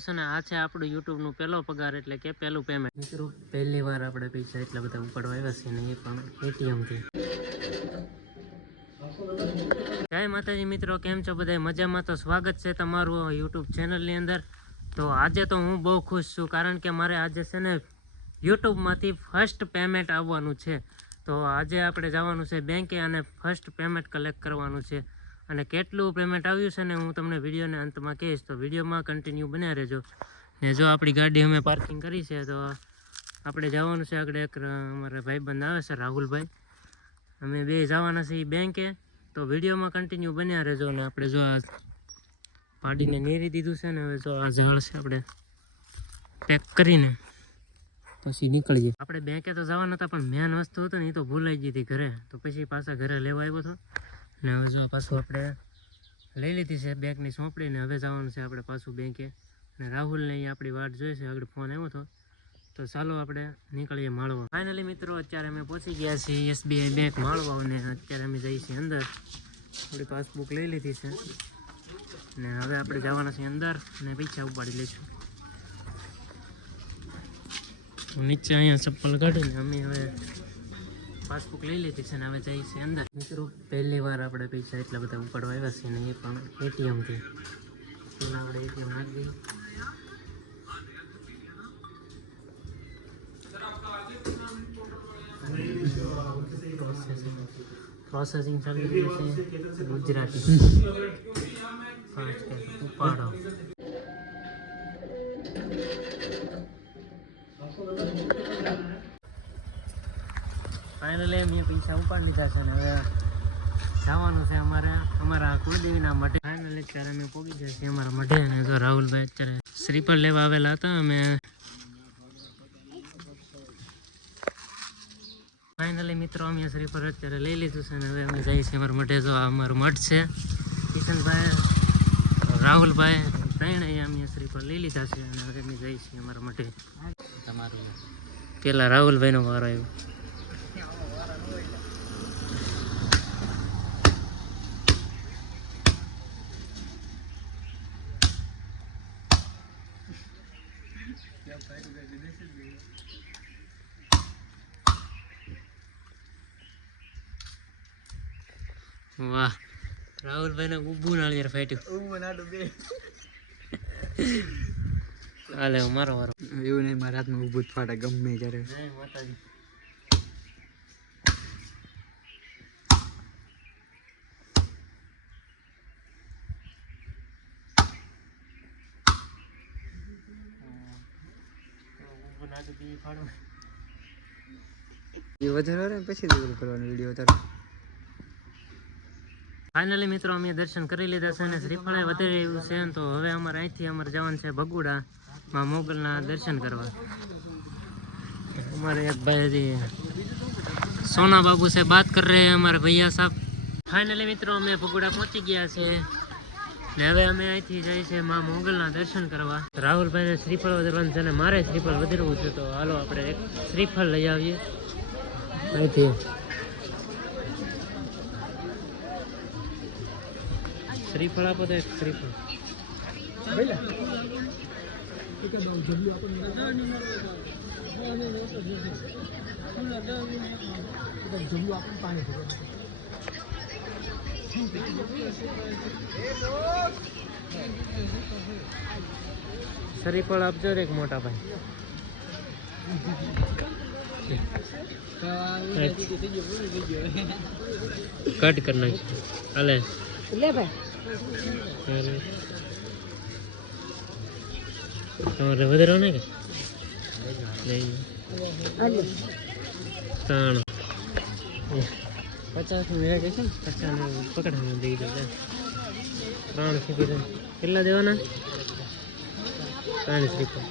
આ છે આપણું YouTube નું પહેલો પગાર એટલે કે પહેલું પેમેન્ટ. મિત્રો પહેલી વાર આપણે પૈસા એટલા બધા ઉપાડવા આવ્યા છે ને એ પણ ATM થી. જય માતાજી મિત્રો, કેમ છો બધા? મજામાં? તો સ્વાગત છે તમારું YouTube ચેનલ ની અંદર. તો આજે તો હું બહુ ખુશ છું કારણ કે મારે આજે છે ને YouTube માંથી ફર્સ્ટ પેમેન્ટ આવવાનું છે. તો આજે આપણે જવાનું છે બેંકે અને ફર્સ્ટ પેમેન્ટ કલેક્ટ કરવાનું છે. અને કેટલું પેમેન્ટ આવ્યું છે ને હું તમને વિડીયોના અંતમાં કહીશ, તો વિડીયોમાં કન્ટિન્યુ બન્યા રહેજો. ને જો આપણી ગાડી અમે પાર્કિંગ કરી છે તો આપણે જવાનું છે આગળ. એક અમારા ભાઈબંધ આવે છે રાહુલભાઈ, અમે બે જવાના છીએ બેંકે. તો વિડીયોમાં કન્ટિન્યુ બન્યા રહેજો. ને આપણે જો આ પાડીને નેરી દીધું છે ને, હવે જો આ જળ છે આપણે પેક કરીને પછી નીકળીએ. આપણે બેંકે તો જવાના હતા પણ મેન વસ્તુ હતો ને એ તો ભૂલાઈ ગઈ હતી ઘરે, તો પછી પાછા ઘરે લેવા આવ્યો હતો. ને હવે જો પાછું આપણે લઈ લીધી છે બેંકની સોંપડીને, હવે જવાનું છે આપણે પાછું બેંકે. અને રાહુલને અહીં આપણી વાટ જોઈ છે, આગળ ફોન આવ્યો હતો. તો ચાલો આપણે નીકળીએ માળવા. ફાઇનલી મિત્રો અત્યારે અમે પહોંચી ગયા છીએ SBI બેંક માળવા, અને અત્યારે અમે જઈએ છીએ અંદર. આપણી પાસબુક લઈ લીધી છે ને હવે આપણે જવાના છીએ અંદર અને પૈસા ઉપાડી લઈશું. નીચે અહીંયા ચપ્પલ કાઢીને અમે હવે પાસબુક લઈ લીધી છે ને હવે જઈએ છીએ અંદર. મિત્રો પહેલી વાર આપણે પૈસા એટલા બધા ઉપાડવા આવ્યા છે ને એ પણ ATM થી. પેલા આપણે ATM નાખી દઈએ. પ્રોસેસિંગ ચાલી રહ્યું છે ગુજરાતી. ઉપાડો. ફાઇનલી મેં પૈસા ઉપાડી લીધા છે ને હવે જવાનું છે અમારા કુળદેવીના મઢે. ફાઇનલી અત્યારે અમે પહોંચી ગયા છીએ અમારા મઢે. અને જો રાહુલભાઈ અત્યારે શ્રીફળ લેવા આવેલા હતા. અમે ફાઇનલી મિત્રો અમે શ્રીફળ અત્યારે લઈ લીધું છે ને હવે અમે જઈએ છીએ અમારા મઢે. જો અમારું મઠ છે. કિશનભાઈ, રાહુલભાઈ ત્રણેય અમે શ્રીફળ લઈ લીધા છે અને હવે અમે જઈએ છીએ અમારા મઢે. તમારું પેલા રાહુલભાઈનો વારો આવ્યો. વાહ, રાહુલભાઈ ને ઊભું નાળિયેર ફાટ્યું. હાલે મારો વારો. એવું નહીં, મારા હાથમાં ઊભું જ ફાટે ગમે ત્યારે. માતાજી. વધારે પછી દૂર કરવાનો વિડીયો તારો. ફાઇનલી મિત્રો અમે દર્શન કરી લીધા છે અને શ્રીફળે વધારે એવું છે. તો હવે અમારે અહીંથી અમારે જવાનું છે ભગુડા માં મોગલના દર્શન કરવા. हमारे एक भाई जी सोना बाबू से बात कर रहे हैं हमारे भैया साहब. फाइनली મિત્રો અમે ભગુડા પહોંચી ગયા છે ને હવે અમે અહીંથી જઈએ છીએ માં મોગલના દર્શન કરવા. રાહુલભાઈને શ્રીફળ વધારવાનું છે ને મારે શ્રીફળ વધારવું છે, તો હાલો આપણે એક શ્રીફળ લઈ આવીએ અહીંથી. શ્રીફળ આપો તો એક શ્રીફળ. શ્રીફળ આપજો એક મોટા ભાઈ. કટ કરી નાખી. હાલે લે ભાઈ. તમારે વધારે ને કે ત્રણ 50 મેળા જશે ને 50 પકડ દઈ દો. 3 સુધી કેટલા દેવાના? 3 શ્રીફળ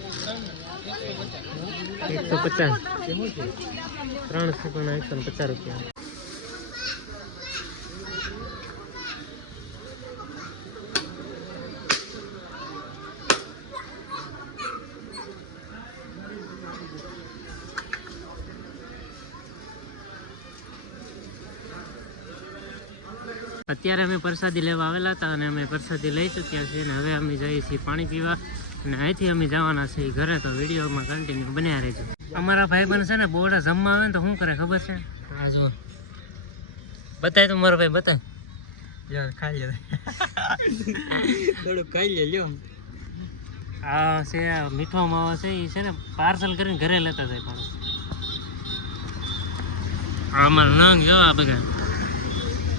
150. 3 શ્રીફળના 150 રૂપિયા. અત્યારે અમે પ્રસાદી લેવા આવેલા હતા અને અમે પ્રસાદી લઈ ચૂક્યા છીએ અને હવે અમે જઈએ છીએ પાણી પીવા. અને અહીંથી અમે જવાના છીએ ઘરે, તો વિડીયોમાં કન્ટિન્યુ બન્યા રહેજો. અમારા ભાઈબંધ છે ને બોડા જમવા આવે ને તો શું કરે ખબર છે? આ જો બતાય તો મારો ભાઈ બતાય. યાર ખાઈ લે થોડું ખાઈ લે લ્યો. આ છે મીઠો માવો છે, એ છે ને પાર્સલ કરીને ઘરે લેતા જાય. પણ અમારા નંગ જો આ બધા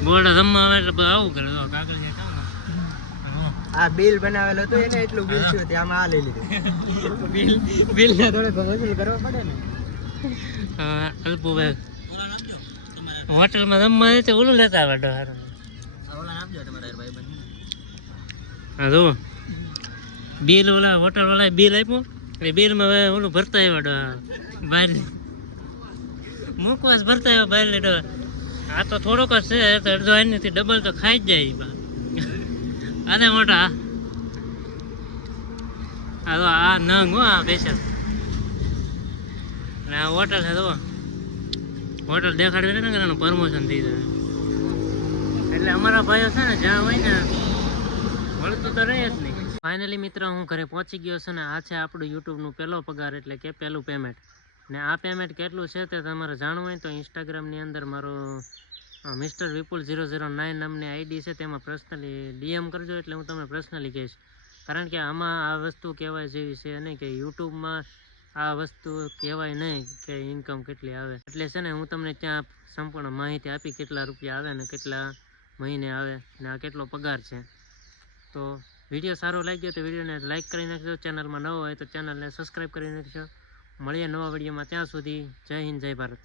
બોડા જમવા આવે એટલે આવું કરે. જો કાગળ જે કામ આ બિલ બનાવેલો હતો એને એટલું બિલ થયું તે આમાં આ લઈ લીધું. બિલ ને થોડે વસૂલ કરવા પડે ને. અલ્પુભાઈ હોટલમાં જમવા આવે તો ઓલું લેતા આવે ડોહાર. હા જો બિલ ઓલા હોટલ વાળા બિલ આપ્યું, એ બિલમાં હવે ઓલું ભરતા આવ્યા ડોહાર બહાર મુખવાસ ભરતા આવ્યા બહાર લેડો. આ તો થોડોક જ છે, તો અડધો આનીથી ડબલ તો ખાઈ જ જાય. અરે મોટા આ તો આ નંગ હો આ પેશલ. અને આ હોટલ છે તો હોટલ દેખાડવી ને એનું પ્રમોશન થઈ જાય. એટલે અમારા ભાઈઓ છે ને જ્યાં હોય ને મળતું તો રહે જ નહીં. ફાઇનલી મિત્ર હું ઘરે પહોંચી ગયો છું ને આ છે આપણું યુટ્યુબનું પહેલો પગાર, એટલે કે પહેલું પેમેન્ટ. ને આ પેમેન્ટ કેટલું છે તે તમારે જાણવું હોય તો ઇન્સ્ટાગ્રામની અંદર મારો મિસ્ટર વિપુલ 009 નામની આઈડી છે, તેમાં પર્સનલી ડીએમ કરજો, એટલે હું તમને પર્સનલી કહીશ. કારણ કે આમાં આ વસ્તુ કહેવાય જેવી છે નહીં, કે યુટ્યુબમાં આ વસ્તુ કહેવાય નહીં કે ઇન્કમ કેટલી આવે. એટલે છે ને હું તમને ત્યાં સંપૂર્ણ માહિતી આપી કેટલા રૂપિયા આવે ને કેટલા મહિને આવે ને આ કેટલો પગાર છે. તો વિડીયો સારો લાગ્યો તો વિડીયોને લાઇક કરી નાખજો, ચેનલમાં નવો હોય તો ચેનલને સબસ્ક્રાઈબ કરી નાખજો. મળીએ નવા વિડીયોમાં, ત્યાં સુધી જય હિન્દ જય ભારત.